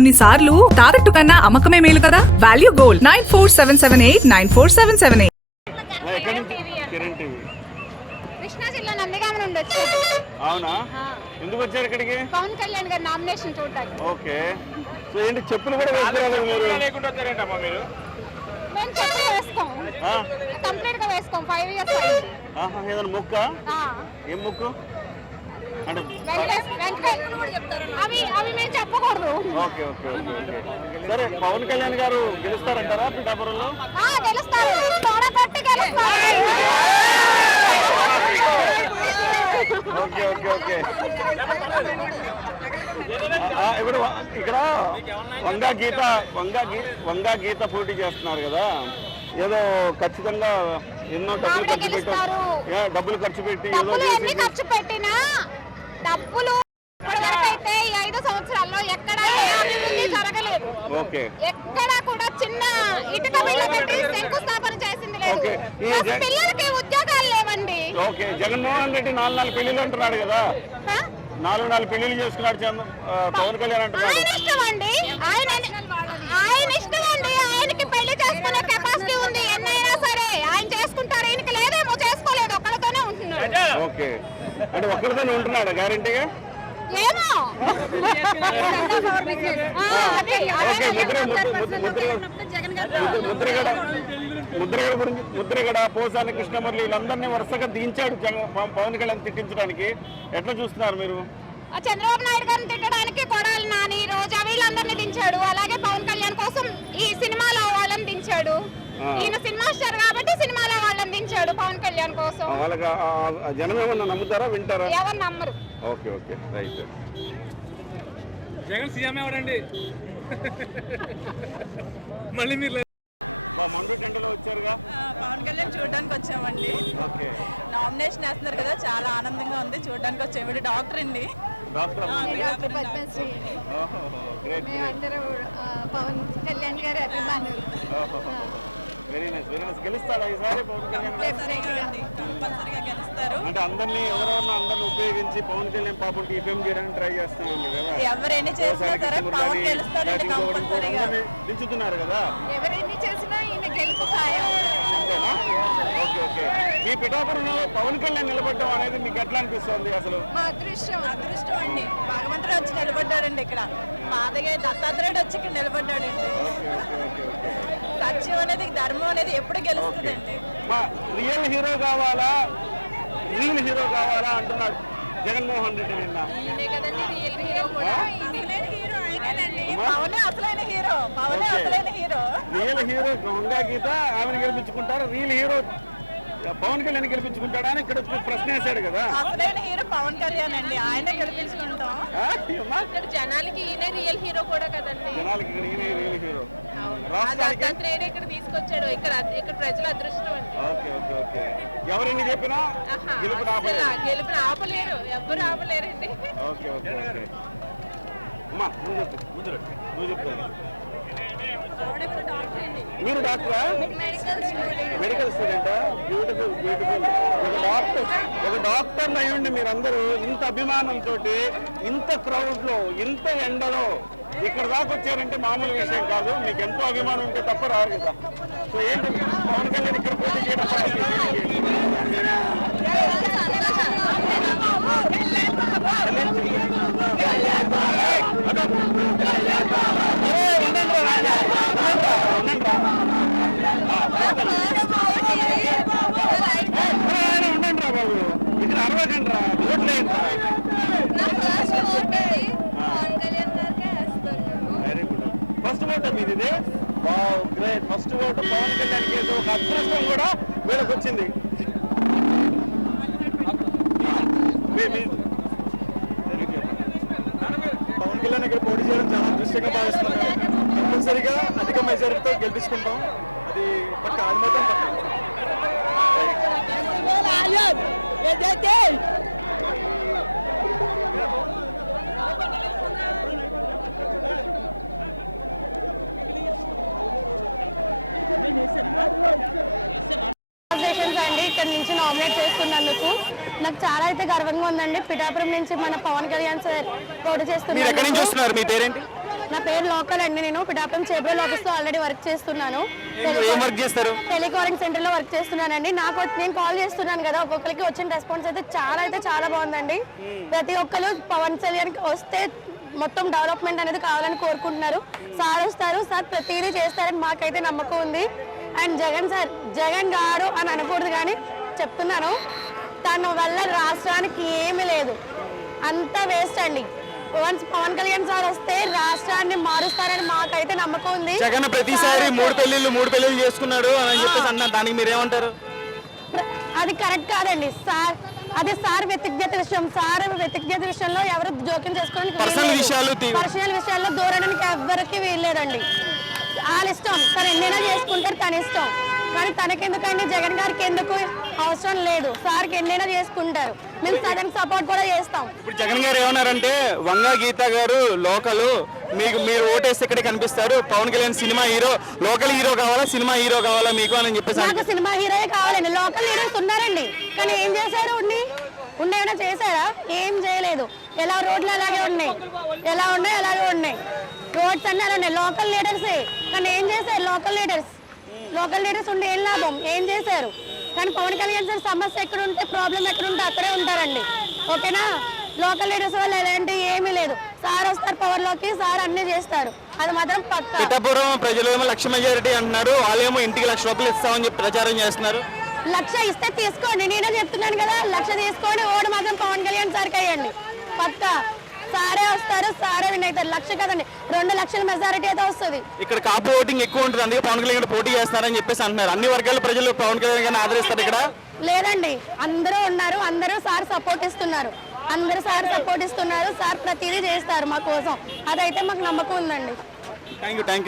కొన్నిసార్లు తాకట్టు కన్నా అమ్మకమే మేలు కదా? Value gold nine four seven seven eight nine four seven seven eight Krishna జిల్లా నందిగామ నుండి వచ్చాను అవునా? ఎందుకు వచ్చారు ఇక్కడికి? పవన్ కళ్యాణ్ గారి నామినేషన్ చూడటానికి. ఓకే. సో ఏంటి చెప్పులు కూడా వేసుకోవాలి మీరు? మేము చెప్పులు వేసుకోం? కంప్లీట్గా వేసుకోం ఫైవ్ ఇయర్స్ ఆహా, ఏదైనా ముక్క? ఆ, ఏం ముక్కు? అవి అవి మేము చెప్పకూడదు. ఓకే ఓకే సరే పవన్ కళ్యాణ్ గారు గెలుస్తారంటారా పిఠాపురంలో? గెలుస్తారు. గెలుస్తారు. Okay okay okay. ఇప్పుడు ఇక్కడ వంగా గీత వంగా గీ వంగా గీత పోటీ చేస్తున్నారు కదా. ఏదో ఖచ్చితంగా ఎన్నో డబ్బులు ఖర్చు పెట్టి డబ్బులు ఖర్చు పెట్టి ఏదో ఖర్చు పెట్టినా డబ్బులు ఇప్పటివరకైతే ఈ ఐదు సంవత్సరాల్లో ఎక్కడా ఏ అభివృద్ధి జరగలేదు. ఓకే. ఎక్కడ కూడా చిన్న ఇటుక బిళ్ళ పెట్టి శంకుస్థాపన చేసింది లేదు. అసలు పిల్లలకి ఉద్యోగాలు లేవండి. ఓకే. జగన్మోహన్ రెడ్డి నాలుగు నాలుగు పెళ్ళిళ్ళు అంటున్నాడు కదా? నాలుగు నాలుగు పెళ్ళిళ్ళు చేసుకున్నాడు పవన్ కళ్యాణ్ అంటున్నాడు. ఆయన ఇష్టం అండి ఆయన ఆయన ఇష్టం అండి ఆయనకి పెళ్ళి చేసుకునే కెపాసిటీ ఉంది ఎన్నైనా సరే ఆయన చేసుకుంటారు ఆయనకి లేదేమో చేసుకోలేదు ఒక్కడితోనే ఉంటున్నాడు ఓకే అంటే ఒక్కరితోనే ఉంటున్నాడు గ్యారంటీగా ఏమో ముద్రగడ ముద్రగడ గురించి ముద్రగడ పోసాని కృష్ణమురళి వీళ్ళందరినీ వరుసగా దించాడు పవన్ కళ్యాణ్ తిట్టించడానికి ఎట్లా చూస్తున్నారు మీరు ఆ చంద్రబాబు నాయుడు గారిని తిట్టడానికి కొడాలి నాని రోజా వీళ్ళందరినీ దించాడు అలాగే పవన్ కళ్యాణ్ కోసం ఈ సినిమాలో వాళ్ళని దించాడు. ఈయన సినిమా స్టార్ కాబట్టి సినిమాలో దించాడు పవన్ కళ్యాణ్ కోసం. వాళ్ళకి జనం ఏమన్నా నమ్ముతారా వింటారా? ఎవరు నమ్మరు. Okay okay right. Jagan CM ఎవరండి? మళ్ళీ మీరు మండు టెండలో వచ్చారుగా? పవన్ కళ్యాణ్ చూడడానికి వచ్చామండి. ఓకే. నామినేషన్ వేస్తున్నారు కదా చాలా ఆనందంగా ఉంది. చూడడానికి వచ్చాము వీడు డాక్టర్ అండి. డాక్టర్ పద్మశ్రీ. పవన్ కళ్యాణ్ గారి అభిమానులు. వెరీ నైస్ వెరీ నైస్ గెలుస్తాడా? ఈసారి పవన్ కళ్యాణ్ గెలుస్తారు. అంటే అందరినీ ఎవరెవరినో అందరిని ఉపయోగించి పవన్ కళ్యాణ్ పాపం టీపీఎం చేయడానికి ట్రై చేస్తున్నాను కదా. ఎవరైనా దించుతున్నారు కదా. ఎవరెన్ని చేసినా ఈయన గెలుపు ఓకే ఓకే. ఈ పిఠాపురంలో పవన్ కళ్యాణ్ నిలబడడం అనేది మీకు ఎట్లా అనిపిస్తుంది అసలు? మా అదృష్టం. అదృష్టం అండి. భగవంతుడు వచ్చి నిలబడ్డాడండి ఇక్కడ. మాదగా దత్తాత్రేయుడు వచ్చి ఇక్కడ నిలబడ్డాడండి. సత్యం అనేది ధర్మం అనేది ఎప్పుడు గెలుస్తుందండి? రియల్ హీరో కావాలా? రియల్ హీరో కావాలా అంటున్నాడు జగన్మోహన్ రెడ్డి నిన్న. అసలైన హీరో ఆయనేనండి పవనే అసలైన హీరో. పవనే ఓకే. అసలైన hero. Real hero Ganga Geetha ఆమెను గెలిపించుకుంటారు? రియల్ హీరో పవన్ కళ్యాణ్ గెలిపించుకుంటాడా అని ఇక్కడ ప్రశ్న వేశాడు కదా. అసలైన హీరో పవన్ కళ్యాణ్ అండి. ఆయనే గెలిపించుకుంటాం. జనాలకి ఈయన రియల్ హీరో కూడా కదండి. జనాలకి ఇక్కడ ఈయన రియల్ హీరో ఆ రాష్ట్రానికి దత్తాత్రేయుడు ఇక్కడ తీసుకొచ్చాడు. ఇక్కడ ఇక్కడ ప్రజల అదృష్టం అండి. Okay okay okay. ఎవరిని చెప్పినా? గెలుపు గెలుపుని ఆపలేరు. ఎవ్వరు ఆపలేరండి. Okay okay okay. అమ్మా నువ్వు చెప్పు. నువ్వు చెప్తాను మీరు డాక్టరా మెడికల్ స్టూడెంటా బ్యూటిఫుల్ బ్యూటిఫుల్ ఒక డాక్టర్ ఒక డాక్టర్ అయ్యండి మీరందరూ ఇంత అభిమానంతో ఇంత క్రౌడ్లో ఇంత ఎండలో ఇక్కడ దాకా వచ్చారంటే మామూలు విషయం కాదు మీకు ఎంతో అభిమానం ఉంటే తప్ప రారు కదా సో ఏంటి పవన్ కళ్యాణ్ ఇక్కడ పోటీ చేయడం వల్ల మీ feeling ఏంటి? ఏ, ఉండండి రా రాజా. ఉండండి రా, ఉండండి రా. ఏ, ఆయన ఉండండి రా ఇక్కడ అరవకండి రా ఓట్లు వెరీ గుడ్ ఫస్ట్ ఓట్ మీది ఇది wow great first vote Pawan Kalyan case. ఒక అదృష్టం కూడా వీళ్ళకి వచ్చింది పవన్ కళ్యాణ్ ఇక్కడ పోటీ చేయడం చాలా అదృష్టంగా భావిస్తున్నాం కంపల్సరీగా అధిక మెజారిటీతో గెలిపించుకుంటాం. అది పక్క అది మాత్రం పక్క. అండి. ఇక్కడ నుంచి నామినేట్ చేసుకున్నందుకు నాకు చాలా అయితే గర్వంగా ఉందండి. పిఠాపురం నుంచి మన పవన్ కళ్యాణ్ సార్ పోటీ మీరు ఎక్కడి నుంచి చేస్తున్నారు వస్తున్నారు? మీ పేరేంటి? నా పేరు లోకల్ అండి నేను. పిఠాపురం చేబ్రోల్ ఆఫీస్లో ఆల్రెడీ వర్క్ చేస్తున్నాను. టెలికాలింగ్ సెంటర్లో వర్క్ చేస్తున్నానండి. నాకు నేను కాల్ చేస్తున్నాను కదా ఒక్కొక్కరికి వచ్చిన రెస్పాన్స్ అయితే చాలా అయితే చాలా బాగుందండి. ప్రతి ఒక్కరు పవన్ కళ్యాణ్ వస్తే మొత్తం డెవలప్మెంట్ అనేది కావాలని కోరుకుంటున్నారు. సార్ వస్తారు. సార్ ప్రతిదీ చేస్తారని మాకైతే నమ్మకం ఉంది. అండ్ జగన్ సార్ జగన్ గారు అని అనకూడదు కానీ చెప్తున్నాను. తన వల్ల రాష్ట్రానికి ఏమీ లేదు. అంతా వేస్ట్ అండి. వన్స్ పవన్ కళ్యాణ్ సార్ వస్తే రాష్ట్రాన్ని మారుస్తారని మాకైతే నమ్మకం ఉంది. జగన్ ప్రతిసారి మూడు పెళ్ళిళ్ళు మూడు పెళ్ళిళ్ళు చేసుకున్నాడు అని చెప్పేసి అన్నారు దానికి మీరు ఏమంటారు ప్ర- అది కరెక్ట్ కాదండి. సార్ అది సార్ వ్యక్తిగత విషయం సార్ వ్యక్తిగత విషయంలో ఎవరు జోక్యం చేసుకోవడానికి పర్సనల్ విషయాల్లో దూరడానికి ఎవరికి వీల్లేదండి. వాళ్ళ ఇష్టం. తను ఎన్నైనా చేసుకుంటారు తన ఇష్టం. కానీ తనకెందుకండి? జగన్ గారికి ఎందుకు అవసరం లేదు. సార్కి ఎన్నైనా చేసుకుంటారు. మేము సడన్ సపోర్ట్ కూడా చేస్తాం. ఇప్పుడు జగన్ గారు ఏమన్నారంటే వంగా గీత గారు లోకల్ మీకు మీరు ఓటేస్తే ఇక్కడే కనిపిస్తారు. Pawan Kalyan cinema hero local hero కావాలా సినిమా హీరో కావాలా మీకు అని చెప్పేసి నాకు సినిమా హీరోయే కావాలండి. లోకల్ హీరోస్ ఉన్నారండి. కానీ ఏం చేశారు ఉండి? ఉండేమైనా చేశారా? ఏం చేయలేదు. ఎలా రోడ్లు అలాగే ఉన్నాయి? ఎలా ఉన్నాయి? అలాగే ఉన్నాయి. రోడ్స్ అన్నీ అలా ఉన్నాయి. లోకల్ లీడర్సే. కానీ ఏం చేశారు? Local leaders. లోకల్ లీడర్స్ ఉండి ఏం లాభం? ఏం చేశారు? కానీ పవన్ కళ్యాణ్ సార్ సమస్య ఎక్కడ ఉంటే ప్రాబ్లం ఎక్కడ ఉంటే అక్కడే ఉంటారండి. ఓకేనా? లోకల్ లీడర్స్ వల్ల ఎలాంటి ఏమీ లేదు. సార్ వస్తారు పవర్లోకి సార్ అన్ని చేస్తారు. అది మాత్రం పక్కా. పిఠాపురం ప్రజలు ఏమో లక్ష మెజారిటీ అంటున్నారు వాళ్ళేమో ఇంటికి లక్ష రూపాయలు ఇస్తామని చెప్పి ప్రచారం చేస్తున్నారు. లక్ష ఇస్తే తీసుకోండి. నేనే చెప్తున్నాను కదా లక్ష తీసుకోండి ఓటు మాత్రం పవన్ కళ్యాణ్ సార్కి అయ్యండి పక్క. సారే వస్తారు సారే విన్ అవుతారు. లక్ష కదండి రెండు లక్షల మెజారిటీ అయితే వస్తుంది. ఇక్కడ కాపు ఓటింగ్ ఎక్కువ ఉంటుంది అందుకే పవన్ కళ్యాణ్ పోటీ చేస్తారని చెప్పేసి అంటున్నారు. అన్ని వర్గాల ప్రజలు పవన్ కళ్యాణ్ గారిని ఆదరిస్తారు ఇక్కడ. లేదండి అందరూ ఉన్నారు అందరూ సార్ సపోర్ట్ ఇస్తున్నారు. అందరూ సార్ సపోర్ట్ ఇస్తున్నారు సార్ ప్రతిదీ చేస్తారు మా కోసం. అదైతే మాకు నమ్మకం ఉందండి. Thank you thank